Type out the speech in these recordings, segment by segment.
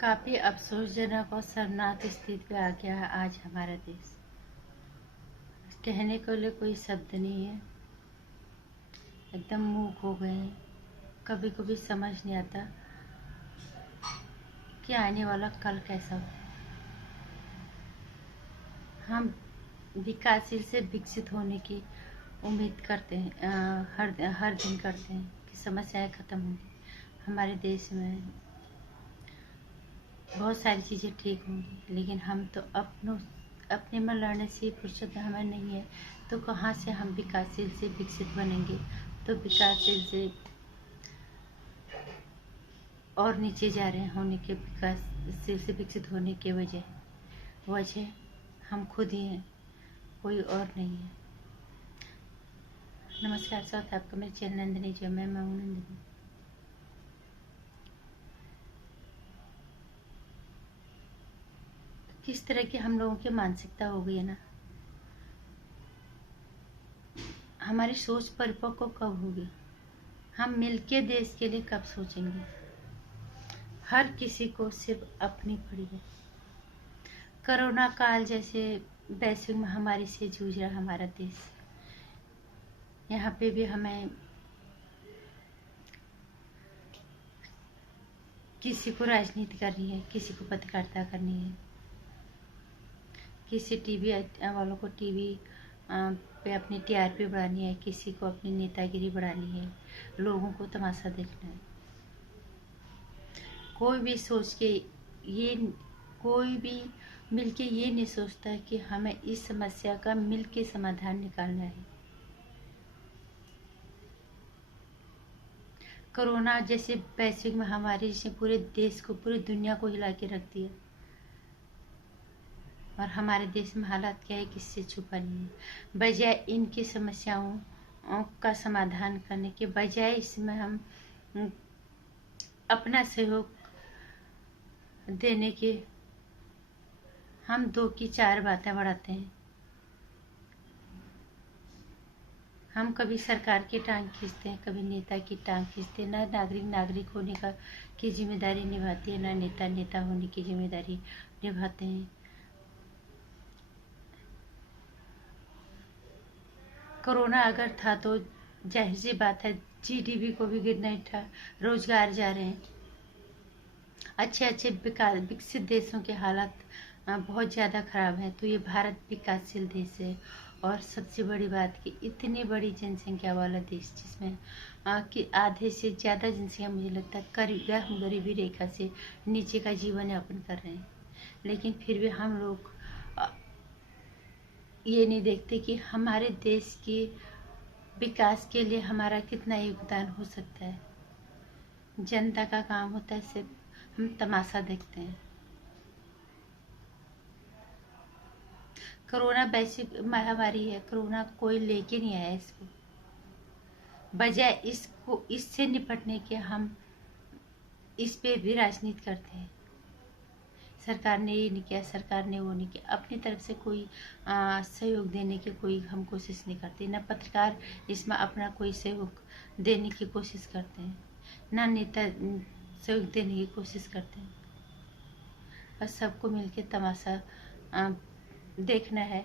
काफी अफसोसजनक और शर्मनाक स्थिति पे आ गया है आज हमारा देश। कहने के लिए कोई शब्द नहीं है, एकदम मूक हो गए हैं। कभी कभी समझ नहीं आता कि आने वाला कल कैसा हो। हम विकासशील से विकसित होने की उम्मीद करते हैं, हर दिन करते हैं कि समस्याएं खत्म होंगी, हमारे देश में बहुत सारी चीज़ें ठीक होंगी, लेकिन हम तो अपने में लड़ने से फुर्सत हमें नहीं है। तो कहाँ से हम विकासशील से विकसित बनेंगे? तो विकासशील से और नीचे जा रहे हैं होने के, विकासशील से विकसित होने के वजह हम खुद ही हैं, कोई और नहीं है। नमस्कार, स्वागत है आपका मेरे चैनल नंदिनी जो मैं हूँ नंदिनी। किस तरह की हम लोगों की मानसिकता हो गई है ना, हमारी सोच परिपक्व कब होगी? हम मिलके देश के लिए कब सोचेंगे? हर किसी को सिर्फ अपनी पड़ी है। कोरोना काल जैसे वैश्विक महामारी से जूझ रहा हमारा देश। यहाँ पे भी हमें किसी को राजनीति करनी है, किसी को पत्रकारिता करनी है, किसी टीवी वालों को टीवी पे अपनी टीआरपी बढ़ानी है, किसी को अपनी नेतागिरी बढ़ानी है, लोगों को तमाशा देखना है। कोई भी मिलके ये नहीं सोचता कि हमें इस समस्या का मिलके समाधान निकालना है। कोरोना जैसे वैश्विक महामारी जिसने पूरे देश को, पूरी दुनिया को हिला के रख दिया, और हमारे देश में हालात क्या है किससे छुपा नहीं है। बजाय इनकी समस्याओं का समाधान करने के बजाय इसमें हम अपना सहयोग देने के हम दो की चार बातें बढ़ाते हैं। हम कभी सरकार की टांग खींचते हैं, कभी नेता की टांग खींचते हैं। ना नागरिक होने की जिम्मेदारी निभाती है, ना नेता होने की जिम्मेदारी निभाते हैं। कोरोना अगर था तो जाहिर सी बात है जीडीपी को भी गिरना ही था, रोजगार जा रहे हैं। अच्छे विकसित देशों के हालात बहुत ज़्यादा खराब हैं, तो ये भारत विकासशील देश है। और सबसे बड़ी बात कि इतनी बड़ी जनसंख्या वाला देश जिसमें कि आधे से ज़्यादा जनसंख्या मुझे लगता है हम गरीबी रेखा से नीचे का जीवन यापन कर रहे हैं। लेकिन फिर भी हम लोग ये नहीं देखते कि हमारे देश के विकास के लिए हमारा कितना योगदान हो सकता है। जनता का काम होता है सिर्फ हम तमाशा देखते हैं। कोरोना वैश्विक महामारी है, कोरोना कोई लेके नहीं आया इसको। बजाय इससे निपटने के हम इस पे भी राजनीति करते हैं। सरकार ने ये नहीं किया, सरकार ने वो नहीं किया, अपनी तरफ से कोई सहयोग देने की कोई हम कोशिश नहीं करते। ना पत्रकार इसमें अपना कोई सहयोग देने की कोशिश करते हैं, ना नेता सहयोग देने की कोशिश करते हैं। बस सबको मिलके तमाशा देखना है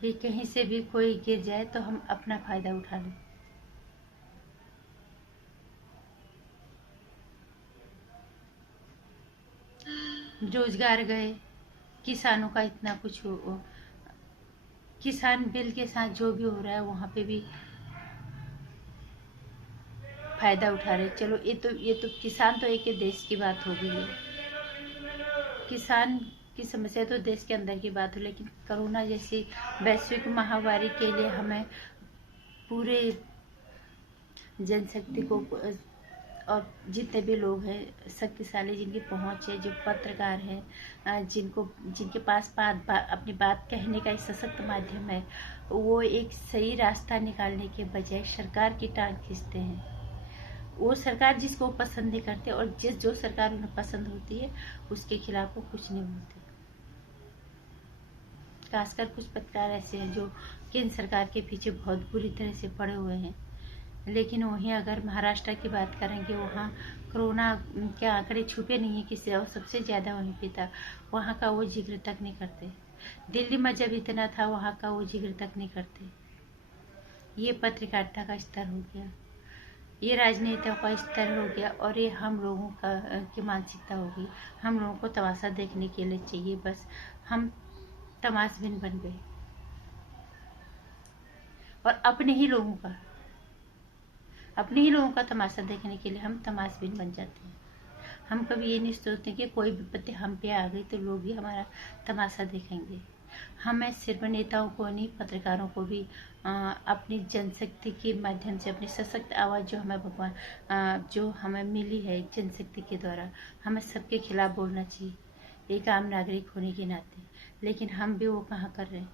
भी कहीं से भी कोई गिर जाए तो हम अपना फायदा उठा लें। रोजगार गए, किसानों का इतना कुछ हो, किसान बिल के साथ जो भी हो रहा है वहाँ पे भी फायदा उठा रहे। चलो ये तो किसान तो एक देश की बात हो गई है, किसान की समस्या तो देश के अंदर की बात हो, लेकिन कोरोना जैसी वैश्विक महामारी के लिए हमें पूरे जनशक्ति को और जितने भी लोग हैं शक्तिशाली, जिनकी पहुंच है, जो पत्रकार हैं, जिनके पास अपनी बात कहने का एक सशक्त माध्यम है, वो एक सही रास्ता निकालने के बजाय सरकार की टांग खींचते हैं। वो सरकार जिसको पसंद नहीं करते और जो सरकार उन्हें पसंद होती है उसके खिलाफ वो कुछ नहीं बोलते। खासकर कुछ पत्रकार ऐसे हैं जो केंद्र सरकार के पीछे बहुत बुरी तरह से पड़े हुए हैं, लेकिन वहीं अगर महाराष्ट्र की बात करेंगे, वहाँ कोरोना के आंकड़े छुपे नहीं है किसी, और सबसे ज़्यादा वहीं पे था। वहाँ का वो जिक्र तक नहीं करते। दिल्ली में जब इतना था, वहाँ का वो जिक्र तक नहीं करते। ये पत्रकारिता का स्तर हो गया, ये राजनीतियों का स्तर हो गया, और ये हम लोगों का की मानसिकता होगी। हम लोगों को तमाशा देखने के लिए चाहिए, बस हम तमाशबीन बन गए, और अपने ही लोगों का तमाशा देखने के लिए हम तमाशबीन बन जाते हैं। हम कभी ये नहीं सोचते कि कोई विपत्ति हम पे आ गई तो लोग भी हमारा तमाशा देखेंगे। हमें सिर्फ नेताओं को नहीं, पत्रकारों को भी अपनी जनशक्ति के माध्यम से, अपनी सशक्त आवाज़ जो हमें भगवान जो हमें मिली है जनशक्ति के द्वारा, हमें सबके खिलाफ बोलना चाहिए एक आम नागरिक होने के नाते। लेकिन हम भी वो कहाँ कर रहे हैं।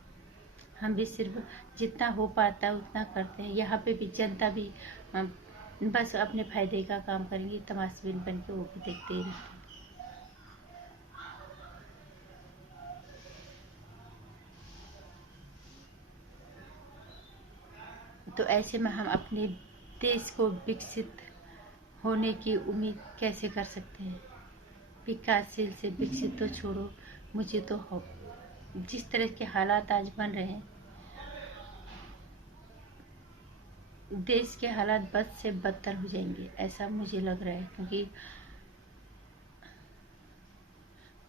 हम भी सिर्फ जितना हो पाता है उतना करते हैं। यहाँ पे भी जनता भी बस अपने फायदे का काम करेंगे, तमाशबीन बन के वो भी देखते ही रहते। तो ऐसे में हम अपने देश को विकसित होने की उम्मीद कैसे कर सकते हैं। विकासशील से विकसित तो छोड़ो, मुझे तो हो जिस तरह के हालात आज बन रहे हैं, देश के हालात बद से बदतर हो जाएंगे, ऐसा मुझे लग रहा है। क्योंकि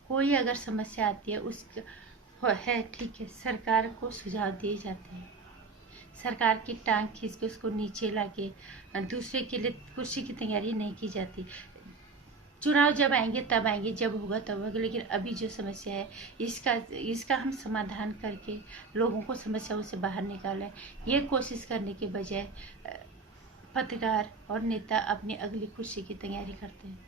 कोई अगर समस्या आती है है ठीक है, सरकार को सुझाव दिए जाते हैं, सरकार की टांग खींच के उसको नीचे लाके दूसरे के लिए कुर्सी की तैयारी नहीं की जाती। चुनाव जब आएंगे तब आएंगे, जब होगा तब होगा, लेकिन अभी जो समस्या है इसका हम समाधान करके लोगों को समस्याओं से बाहर निकालें, ये कोशिश करने के बजाय पत्रकार और नेता अपनी अगली कुर्सी की तैयारी करते हैं।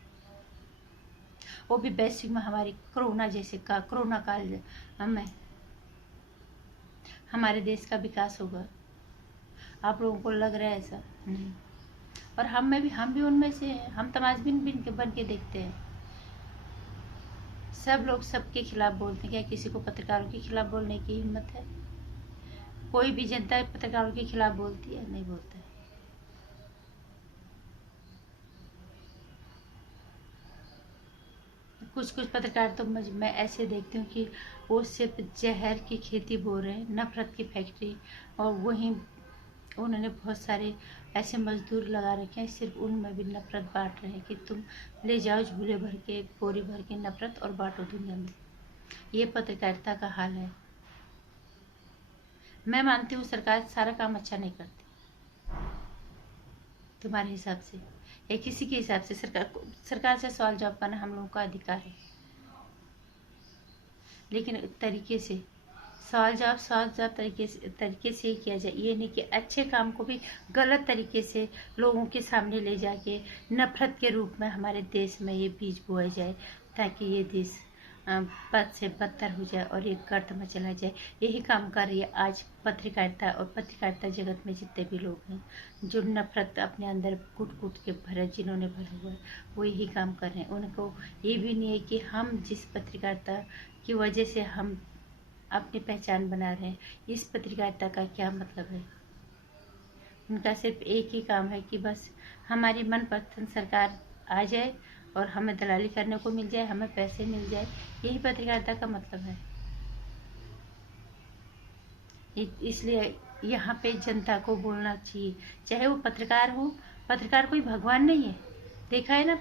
वो भी वैश्विक महामारी कोरोना काल में हमारे देश का विकास होगा। आप लोगों को लग रहा है ऐसा? नहीं। और हम भी उनमें से हैं। हम तमाशबीन बन के देखते हैं। सब लोग सबके खिलाफ बोलते हैं, क्या किसी को पत्रकारों के खिलाफ बोलने की हिम्मत है? कोई भी जनता पत्रकारों के खिलाफ बोलती है? नहीं बोलता है। कुछ पत्रकार तो मैं ऐसे देखती हूँ कि वो सिर्फ जहर की खेती बो रहे हैं, नफरत की फैक्ट्री, और वहीं उन्होंने बहुत सारे ऐसे मजदूर लगा रखे हैं, सिर्फ उनमें भी नफरत बांट रहे हैं कि तुम ले जाओ झूले भर के, बोरी भर के नफरत और बांटो दुनिया में। ये पत्रकारिता का हाल है। मैं मानती हूँ सरकार सारा काम अच्छा नहीं करती तुम्हारे हिसाब से या किसी के हिसाब से। सरकार से सवाल जवाब करना हम लोगों का अधिकार है, लेकिन तरीके से सवाल जवाब तरीके से ही किया जाए। ये नहीं कि अच्छे काम को भी गलत तरीके से लोगों के सामने ले जाके नफरत के रूप में हमारे देश में ये बीज बोया जाए, ताकि ये देश बद से बदतर हो जाए और ये गर्त में चला जाए। यही काम कर रही है आज पत्रकारिता, और पत्रकारिता जगत में जितने भी लोग हैं जो नफरत अपने अंदर कूट के भरा, जिन्होंने भरा हुआ है, वो यही काम कर रहे हैं। उनको ये भी नहीं है कि हम जिस पत्रकारिता की वजह से हम अपनी पहचान बना रहे हैं, इस पत्रकारिता का क्या मतलब है। उनका सिर्फ एक ही काम है कि बस हमारी मनपसंद सरकार आ जाए और हमें दलाली करने को मिल जाए, हमें पैसे मिल जाए, यही पत्रकारिता का मतलब है। इसलिए यहाँ पे जनता को बोलना चाहिए, चाहे वो पत्रकार हो। पत्रकार कोई भगवान नहीं है। देखा है ना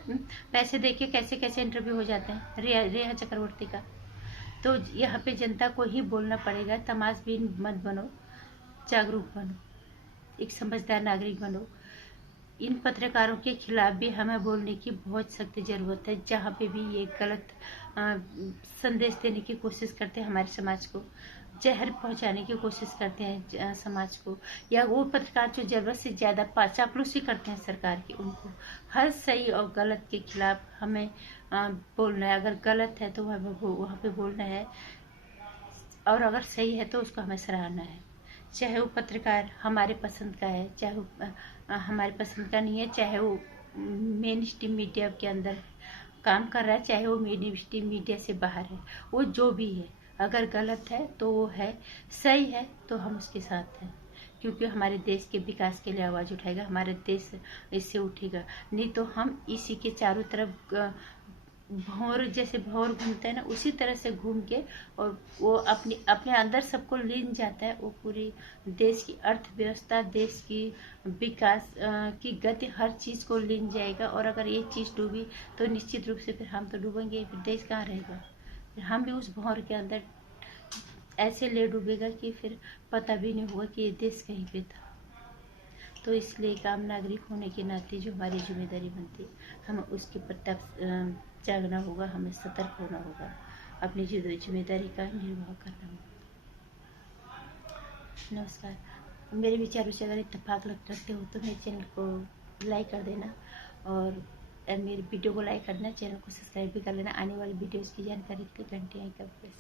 पैसे देके कैसे कैसे इंटरव्यू हो जाते हैं रेहा चक्रवर्ती का। तो यहाँ पे जनता को ही बोलना पड़ेगा, तमाशबीन मत बनो, जागरूक बनो, एक समझदार नागरिक बनो। इन पत्रकारों के खिलाफ भी हमें बोलने की बहुत सख्त ज़रूरत है, जहाँ पे भी ये गलत संदेश देने की कोशिश करते हैं, हमारे समाज को जहर पहुंचाने की कोशिश करते हैं समाज को, या वो पत्रकार जो ज़रूरत से ज़्यादा चापलूसी करते हैं सरकार की, उनको हर सही और गलत के खिलाफ हमें बोलना है। अगर गलत है तो हमें वहाँ पे बोलना है, और अगर सही है तो उसको हमें सराहना है। चाहे वो पत्रकार हमारे पसंद का है, चाहे वो हमारे पसंद का नहीं है, चाहे वो मेन स्ट्रीम मीडिया के अंदर काम कर रहा है, चाहे वो मेन स्ट्रीम मीडिया से बाहर है, वो जो भी है, अगर गलत है तो वो है, सही है तो हम उसके साथ हैं। क्योंकि हमारे देश के विकास के लिए आवाज़ उठाएगा, हमारा देश इससे उठेगा। नहीं तो हम इसी के चारों तरफ भौर जैसे भौर घूमता है ना, उसी तरह से घूम के, और वो अपने अपने अंदर सबको लीन जाता है। वो पूरी देश की अर्थव्यवस्था, देश की विकास की गति, हर चीज़ को लीन जाएगा। और अगर ये चीज़ डूबी तो निश्चित रूप से फिर हम तो डूबेंगे, फिर देश कहाँ रहेगा। फिर हम भी उस भौर के अंदर ऐसे ले डूबेगा कि फिर पता भी नहीं होगा कि ये देश कहीं पे था। तो इसलिए एक आम नागरिक होने के नाते जो हमारी जिम्मेदारी बनती है, हमें उसके प्रति जागना होगा, हमें सतर्क होना होगा, अपनी जिम्मेदारी का निर्वाह करना होगा। नमस्कार। मेरे विचारों से अगर इत्तेफाक रखते हो तो मेरे चैनल को लाइक कर देना, और मेरी वीडियो को लाइक करना, चैनल को सब्सक्राइब भी कर लेना। आने वाली वीडियोस की जानकारी के लिए घंटी आई का प्रेस